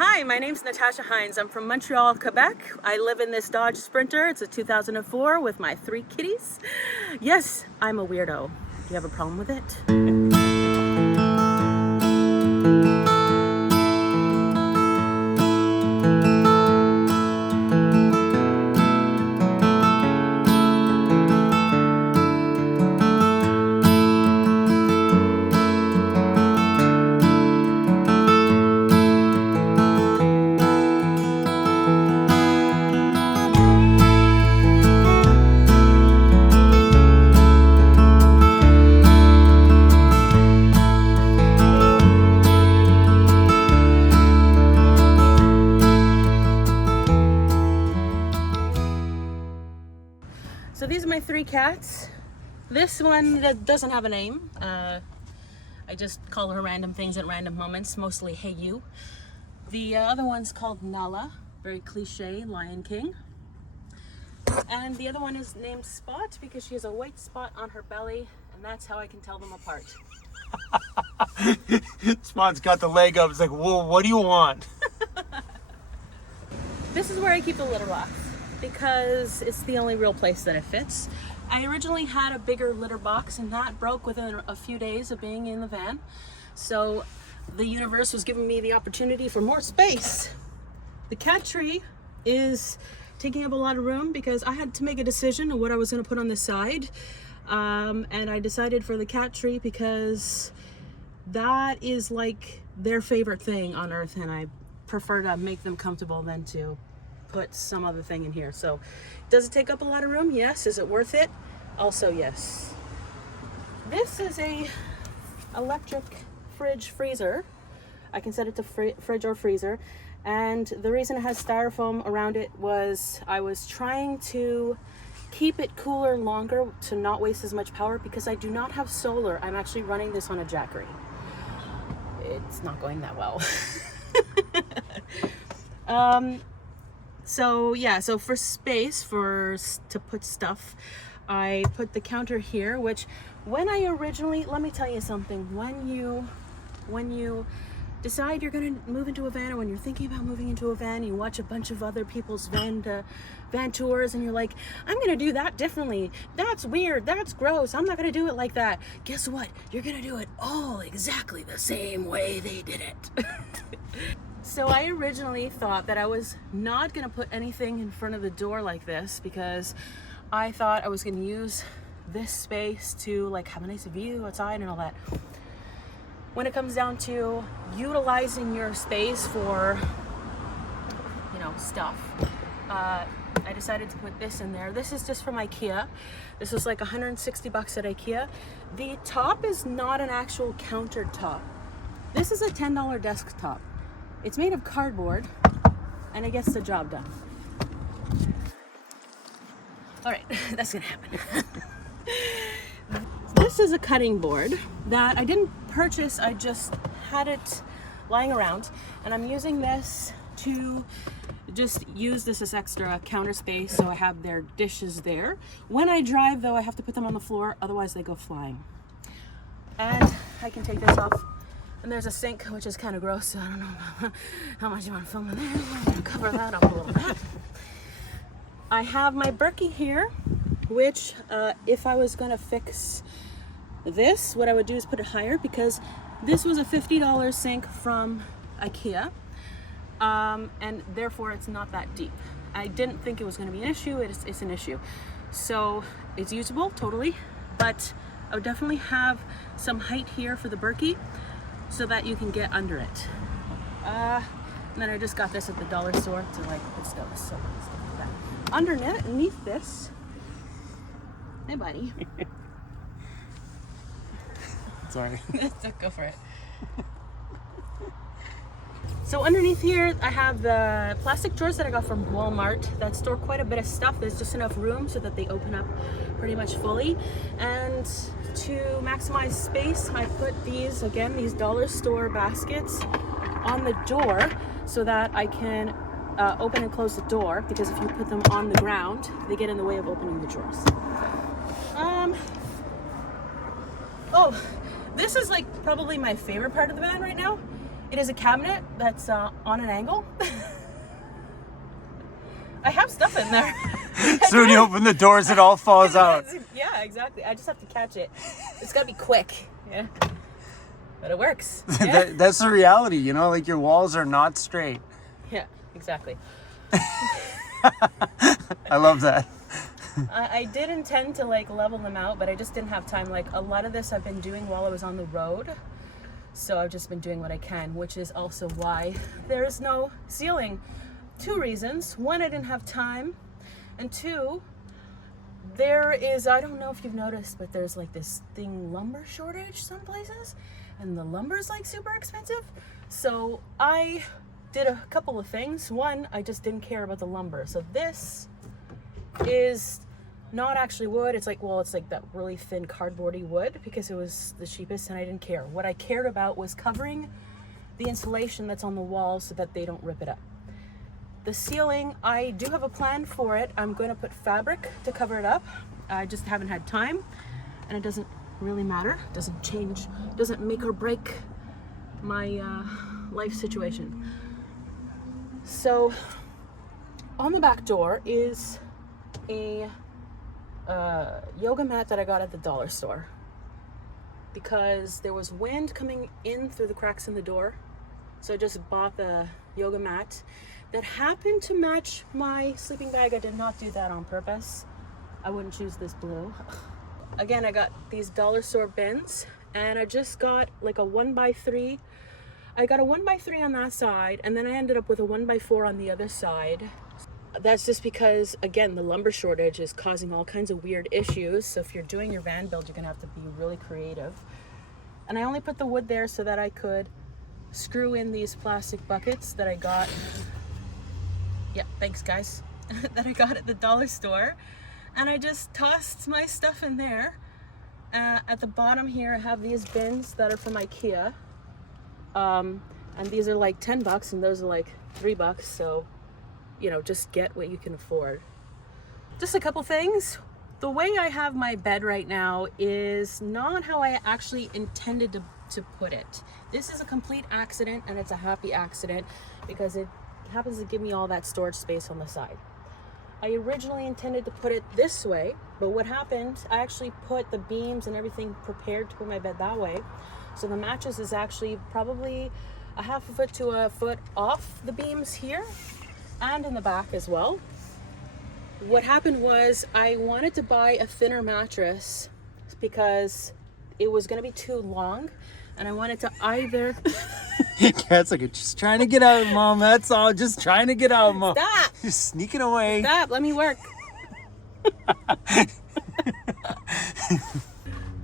Hi, my name's Natasha Hines. I'm from Montreal, Quebec. I live in this Dodge Sprinter. It's a 2004 with my 3 kitties. Yes, I'm a weirdo. Do you have a problem with it? So these are my 3 cats. This one that doesn't have a name. I just call her random things at random moments, mostly hey you. The other one's called Nala, very cliche, Lion King. And the other one is named Spot because she has a white spot on her belly, and that's how I can tell them apart. Spot's got the leg up. It's like, whoa, what do you want? This is where I keep the litter box because it's the only real place that it fits. I originally had a bigger litter box and that broke within a few days of being in the van. So the universe was giving me the opportunity for more space. The cat tree is taking up a lot of room because I had to make a decision on what I was going to put on the side. And I decided for the cat tree because that is like their favorite thing on earth, and I prefer to make them comfortable than to put some other thing in here. So does it take up a lot of room? Yes. Is it worth it? Also yes. This is a electric fridge freezer. I can set it to fridge or freezer, and the reason it has styrofoam around it was I was trying to keep it cooler longer to not waste as much power because I do not have solar. I'm actually running this on a Jackery. It's not going that well. So yeah, so for space to put stuff, I put the counter here, which when I originally, let me tell you something, when you decide you're going to move into a van, or when you're thinking about moving into a van, you watch a bunch of other people's van tours and you're like, I'm going to do that differently. That's weird. That's gross. I'm not going to do it like that. Guess what? You're going to do it all exactly the same way they did it. So I originally thought that I was not going to put anything in front of the door like this because I thought I was going to use this space to like have a nice view outside and all that. When it comes down to utilizing your space for, stuff, I decided to put this in there. This is just from IKEA. This was like 160 bucks at IKEA. The top is not an actual countertop. This is a $10 desktop. It's made of cardboard, and it gets the job done. All right, that's gonna happen. This is a cutting board that I didn't purchase, I just had it lying around, and I'm using this to just use this as extra counter space, so I have their dishes there. When I drive though, I have to put them on the floor, otherwise they go flying. And I can take this off. And there's a sink, which is kind of gross, so I don't know how much you want to film in there. I'm going to cover that up a little bit. I have my Berkey here, which if I was going to fix this, what I would do is put it higher because this was a $50 sink from IKEA, and therefore it's not that deep. I didn't think it was going to be an issue. It's an issue. So it's usable, totally, but I would definitely have some height here for the Berkey, so that you can get under it. And then I just got this at the dollar store to like put stuff like that. Underneath this, hey buddy. Sorry. Go for it. So underneath here, I have the plastic drawers that I got from Walmart that store quite a bit of stuff. There's just enough room so that they open up pretty much fully. And to maximize space, I put these dollar store baskets on the door so that I can open and close the door, because if you put them on the ground, they get in the way of opening the drawers. Oh, this is like probably my favorite part of the van right now. It is a cabinet that's on an angle. I have stuff in there. So when you open the doors, it all falls out. Yeah, exactly. I just have to catch it. It's gotta be quick. Yeah. But it works. Yeah. That's the reality, you know, like your walls are not straight. Yeah, exactly. I love that. I did intend to like level them out, but I just didn't have time. Like a lot of this I've been doing while I was on the road. So I've just been doing what I can, which is also why there is no ceiling. 2 reasons. 1, I didn't have time. And 2, there is, I don't know if you've noticed, but there's like this thing, lumber shortage some places. And the lumber's like super expensive. So I did a couple of things. 1, I just didn't care about the lumber. So this is not actually wood. It's like, well, it's like that really thin cardboardy wood because it was the cheapest and I didn't care. What I cared about was covering the insulation that's on the walls so that they don't rip it up. The ceiling, I do have a plan for it. I'm going to put fabric to cover it up. I just haven't had time, and it doesn't really matter. It doesn't change, doesn't make or break my life situation. So on the back door is a yoga mat that I got at the dollar store because there was wind coming in through the cracks in the door. So I just bought the yoga mat that happened to match my sleeping bag. I did not do that on purpose. I wouldn't choose this blue. Again, I got these dollar store bins and I just got like a 1x3. I got a 1x3 on that side and then I ended up with a 1x4 on the other side. That's just because, again, the lumber shortage is causing all kinds of weird issues. So if you're doing your van build, you're gonna have to be really creative. And I only put the wood there so that I could screw in these plastic buckets that I got. Yeah, thanks guys. That I got at the dollar store. And I just tossed my stuff in there. At the bottom here, I have these bins that are from IKEA. And these are like $10 and those are like $3. So, you know, just get what you can afford. Just a couple things. The way I have my bed right now is not how I actually intended to put it. This is a complete accident and it's a happy accident because it happens to give me all that storage space on the side. I originally intended to put it this way, but what happened, I actually put the beams and everything prepared to put my bed that way. So the mattress is actually probably a half a foot to a foot off the beams here and in the back as well. What happened was I wanted to buy a thinner mattress because it was going to be too long and I wanted to either... Cat's like, just trying to get out, Mom. That's all. Just trying to get out, Mom. Stop! Just sneaking away. Stop, let me work.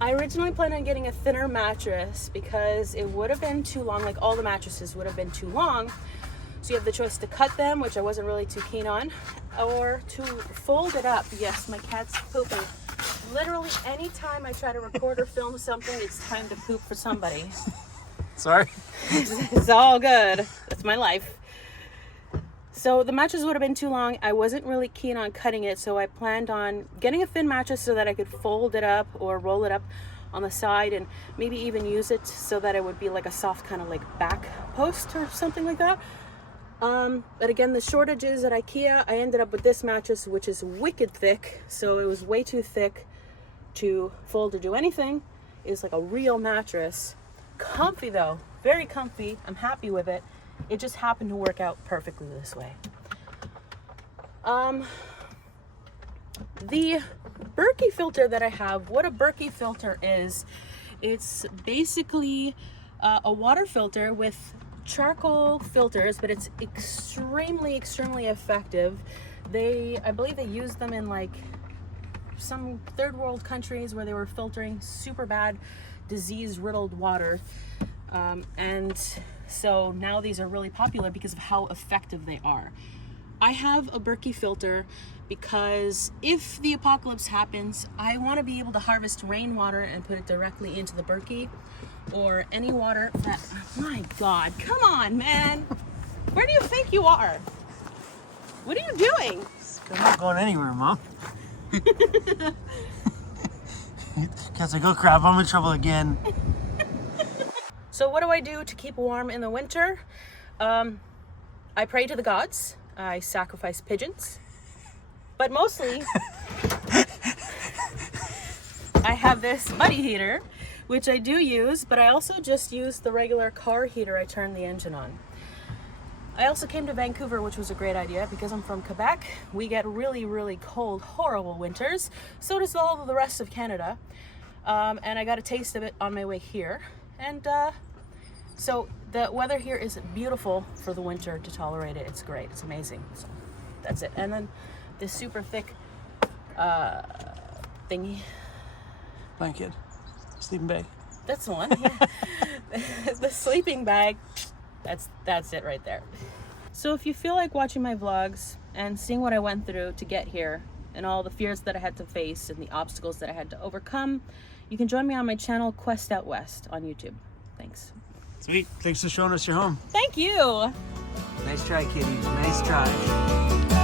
I originally planned on getting a thinner mattress because it would have been too long, like all the mattresses would have been too long. So you have the choice to cut them, which I wasn't really too keen on, or to fold it up. Yes, my cat's pooping. Literally anytime I try to record or film something, it's time to poop for somebody. Sorry. It's all good. That's my life. So the mattress would have been too long. I wasn't really keen on cutting it, so I planned on getting a thin mattress so that I could fold it up or roll it up on the side and maybe even use it so that it would be like a soft kind of like back post or something like that. But again, the shortages at IKEA, I ended up with this mattress, which is wicked thick. So it was way too thick to fold or do anything. It's like a real mattress. Comfy though, very comfy. I'm happy with it. It just happened to work out perfectly this way. The Berkey filter that I have, what a Berkey filter is, it's basically a water filter with charcoal filters, but it's extremely effective. I believe they use them in like some third world countries where they were filtering super bad disease riddled water, and so now these are really popular because of how effective they are. I have a Berkey filter because if the apocalypse happens, I want to be able to harvest rainwater and put it directly into the Berkey, or any water that, my God, come on, man. Where do you think you are? What are you doing? I'm not going anywhere, Mom. Cat's like, oh crap, I'm in trouble again. So what do I do to keep warm in the winter? I pray to the gods. I sacrifice pigeons. But mostly, I have this buddy heater, which I do use, but I also just use the regular car heater I turn the engine on. I also came to Vancouver, which was a great idea because I'm from Quebec. We get really, really cold, horrible winters. So does all of the rest of Canada. And I got a taste of it on my way here. And so the weather here is beautiful for the winter to tolerate it. It's great. It's amazing. So that's it. And then this super thick thingy. Blanket. Sleeping bag. That's the one. Yeah. The sleeping bag. That's it right there. So if you feel like watching my vlogs and seeing what I went through to get here and all the fears that I had to face and the obstacles that I had to overcome, you can join me on my channel Quest Out West on YouTube. Thanks. Sweet. Thanks for showing us your home. Thank you. Nice try, kitty. Nice try.